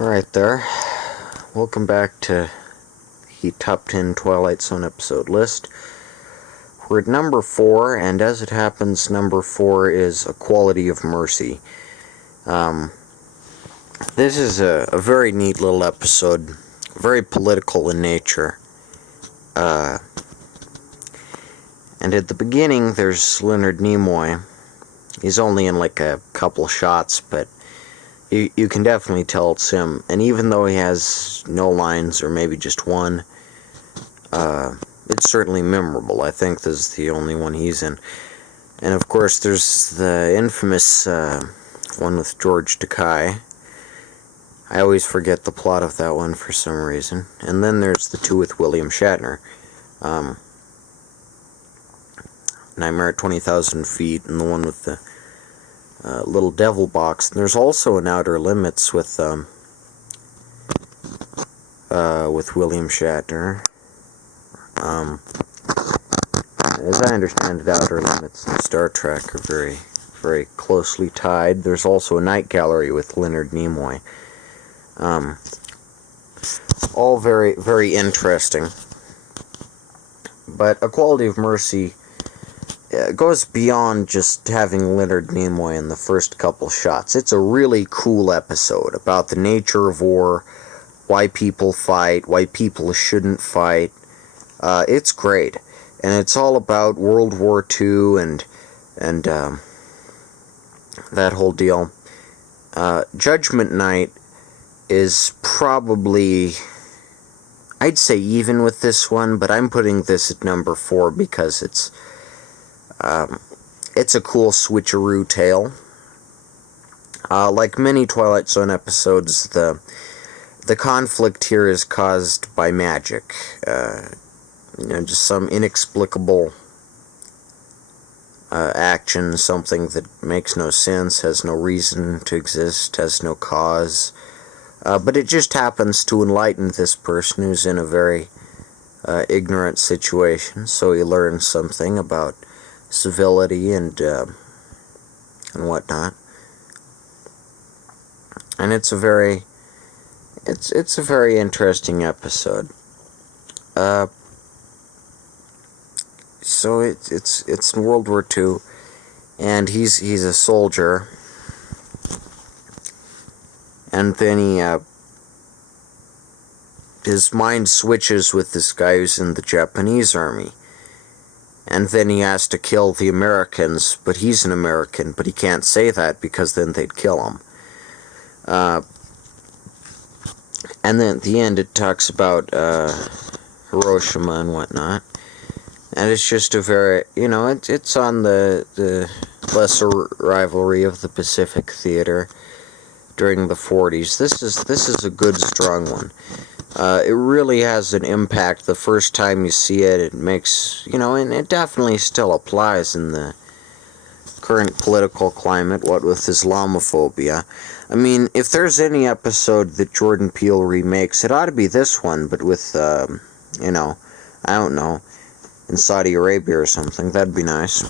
Alright there. Welcome back to the Top 10 Twilight Zone episode list. We're at number 4, and as it happens, number 4 is A Quality of Mercy. This is a very neat little episode, very political in nature. And at the beginning, there's Leonard Nimoy. He's only in like a couple shots, but you can definitely tell it's him. And even though he has no lines, or maybe just one, it's certainly memorable. I think this is the only one he's in. And of course, there's the infamous one with George Takei. I always forget the plot of that one for some reason. And then there's the two with William Shatner. Nightmare at 20,000 Feet, and the one with the little devil box. And there's also an Outer Limits with William Shatner. As I understand it, Outer Limits and Star Trek are very, very closely tied. There's also a Night Gallery with Leonard Nimoy. All very, very interesting. But A Quality of Mercy goes beyond just having Leonard Nimoy in the first couple shots. It's a really cool episode about the nature of war, why people fight, why people shouldn't fight. It's great. And it's all about World War II and that whole deal. Judgment Night is probably, I'd say, even with this one, but I'm putting this at number 4 because it's a cool switcheroo tale. Like many Twilight Zone episodes, the conflict here is caused by magic. Just some inexplicable action, something that makes no sense, has no reason to exist, has no cause. But it just happens to enlighten this person who's in a very ignorant situation, so he learns something about civility and whatnot. And it's a very interesting episode. So it's in World War II, and he's a soldier, and then his mind switches with this guy who's in the Japanese army. And then he has to kill the Americans, but he's an American, but he can't say that because then they'd kill him. And then at the end it talks about Hiroshima and whatnot. And it's just a very, it's on the lesser rivalry of the Pacific Theater during the 40s. This is a good, strong one. It really has an impact the first time you see it. It makes, and it definitely still applies in the current political climate, what with Islamophobia. I mean, if there's any episode that Jordan Peele remakes, it ought to be this one, but with, I don't know, in Saudi Arabia or something. That'd be nice.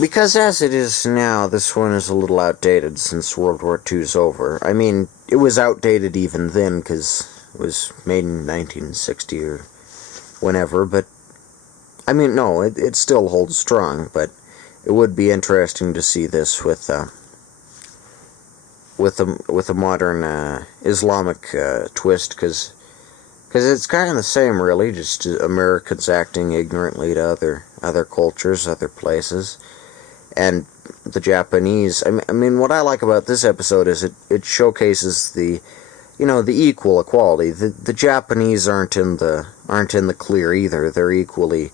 Because as it is now, this one is a little outdated since World War II's over. I mean, it was outdated even then, because it was made in 1960 or whenever, but, I mean, no, it still holds strong, but it would be interesting to see this with a modern Islamic twist, because it's kind of the same, really, just Americans acting ignorantly to other cultures, other places. And the Japanese, I mean, what I like about this episode is it showcases the equal equality. The Japanese aren't in the clear either. They're equally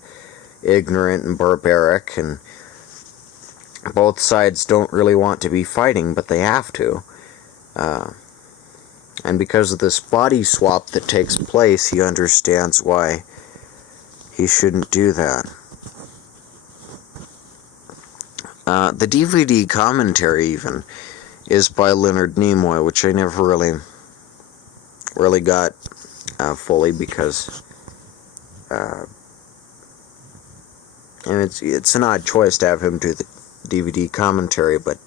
ignorant and barbaric, and both sides don't really want to be fighting, but they have to. And because of this body swap that takes place, he understands why he shouldn't do that. The DVD commentary, even, is by Leonard Nimoy, which I never really got fully, because and it's an odd choice to have him do the DVD commentary, but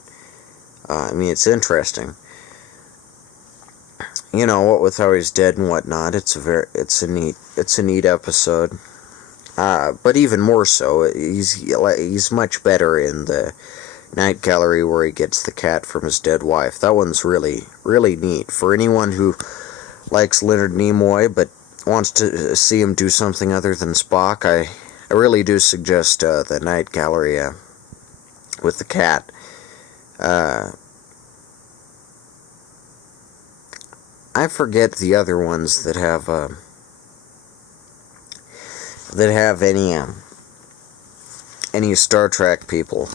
I mean, it's interesting. you know, what with how he's dead and whatnot, it's a neat episode. But even more so, he's much better in the Night Gallery where he gets the cat from his dead wife. That one's really, really neat. For anyone who likes Leonard Nimoy but wants to see him do something other than Spock, I really do suggest the Night Gallery with the cat. I forget the other ones that have any Star Trek people,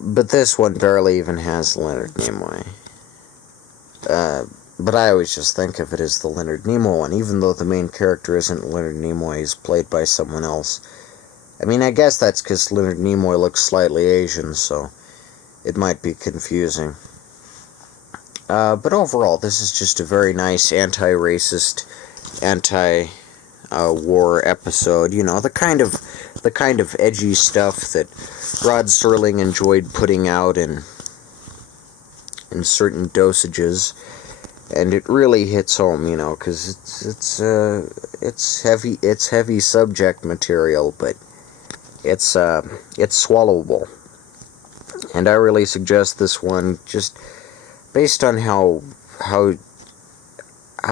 but this one barely even has Leonard Nimoy. But I always just think of it as the Leonard Nimoy one, even though the main character isn't Leonard Nimoy, he's played by someone else. I mean, I guess that's because Leonard Nimoy looks slightly Asian, so it might be confusing. But overall, this is just a very nice anti-racist, anti-war episode. You know, the kind of edgy stuff that Rod Serling enjoyed putting out in certain dosages, and it really hits home. You know, because it's heavy subject material, but it's swallowable, and I really suggest this one just based on how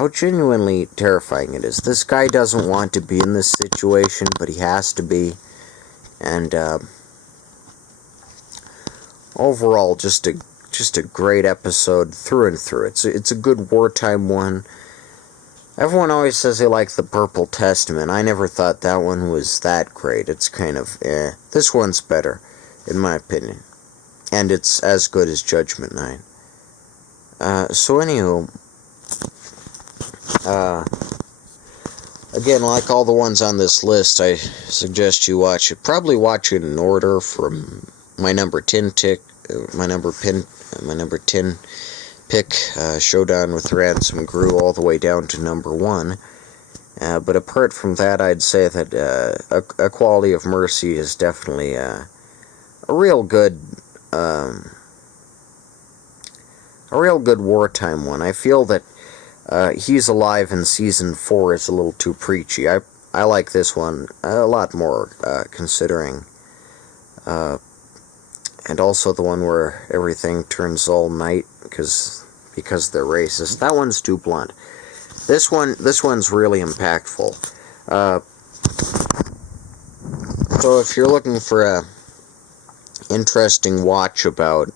genuinely terrifying it is. This guy doesn't want to be in this situation, but he has to be, and overall, just a great episode through and through. It's a good wartime one. Everyone always says they like the Purple Testament. I never thought that one was that great. It's kind of This one's better, in my opinion, and it's as good as Judgment Night. So anywho, again, like all the ones on this list, I suggest you watch it. Probably watch it in order from my number 10 pick, Showdown with Ransom Grew, all the way down to number 1. But apart from that, I'd say that A Quality of Mercy is definitely a real good wartime one. I feel that He's Alive in Season 4 is a little too preachy. I like this one a lot more, considering, and also the one where everything turns all night because they're racist. That one's too blunt. This one's really impactful. So if you're looking for a interesting watch about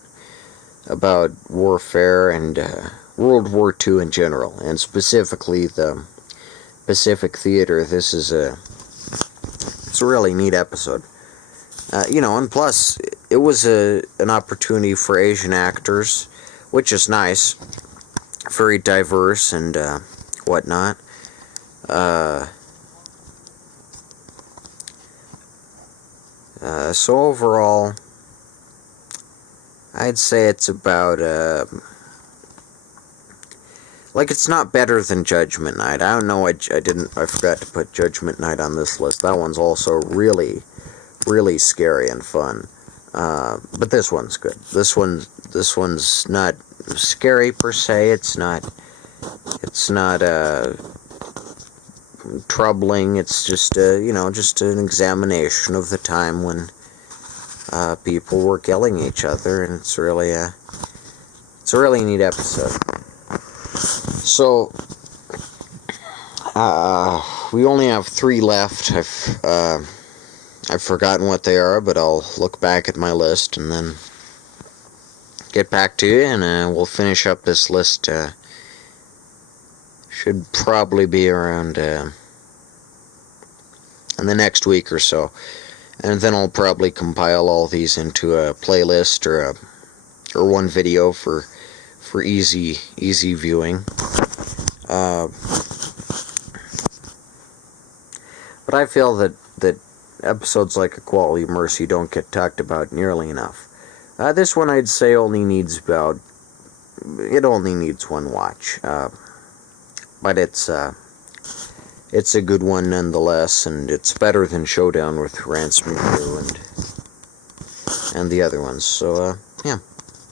warfare and World War II in general, and specifically the Pacific Theater, it's a really neat episode. And plus, it was an opportunity for Asian actors, which is nice, very diverse and whatnot. So overall, I'd say it's about it's not better than Judgment Night. I don't know. I forgot to put Judgment Night on this list. That one's also really, really scary and fun. But this one's good. This one's not scary per se. It's not troubling. It's just an examination of the time when people were killing each other, and it's a really neat episode. So we only have 3 left. I've forgotten what they are, but I'll look back at my list and then get back to you, and we'll finish up this list. Should probably be around in the next week or so, and then I'll probably compile all these into a playlist or one video for easy viewing. But I feel that episodes like A Quality of Mercy don't get talked about nearly enough. This one I'd say only needs one watch. But it's a good one nonetheless, and it's better than Showdown with Ransom Crew and the other ones. So, yeah.